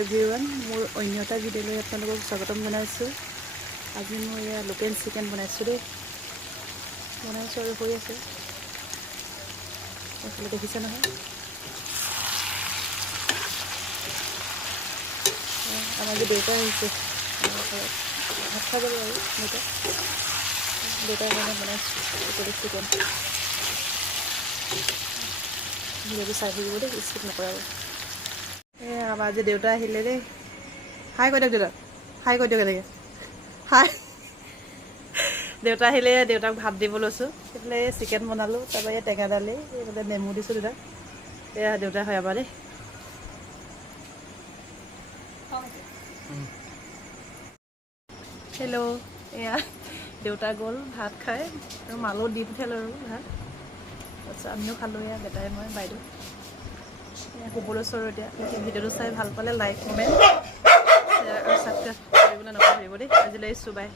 Everyone, মোৰ অন্য এটা ভিডিঅ'লৈ আপোনালোকক স্বাগতম জনাইছোঁ। আজি মই এয়া লোকেল চিকেন বনাইছোঁ দেই, বনাইছোঁ আৰু হৈ আছে। এইফালে দেখিছে নহয়, আমাৰ যে দেউতা আহিছে ভাত খাব আৰু দেউতাৰ কাৰণে বনাইছোঁ লোকেল চিকেন। ভিডিঅ'টো চাই থাকিব দেই, স্কিপ নকৰাব। আমাৰ আজি দেউতা আহিলে দেই। হাই কৈ দিয়ক দেউতাক, হাই কৈ দিয়ক এনেকৈ, হাই। দেউতা আহিলে, দেউতাক ভাত দিব লৈছোঁ। সেইফালে চিকেন বনালোঁ, তাৰপৰা এই টেঙা দালি, এইফালে নেমু দিছোঁ দেউতাক। এয়া দেউতা হয় আমাৰ দেই। হেল্ল', এয়া দেউতা গ'ল ভাত খাই, আৰু মালো দি পঠিয়ালোঁ আৰু ভাত। তাৰপিছত আমিও খালোঁ, এয়া দেউতাই মই বাইদেউ। এয়া শুবলৈ লৈছোঁ আৰু এতিয়া। ভিডিঅ'টো চাই ভাল পালে লাইক কমেণ্ট শ্বেয়াৰ আৰু ছাবস্ক্ৰাইব কৰিবলৈ নকৰিব দেই। আজিলৈ আহিছোঁ, বাই।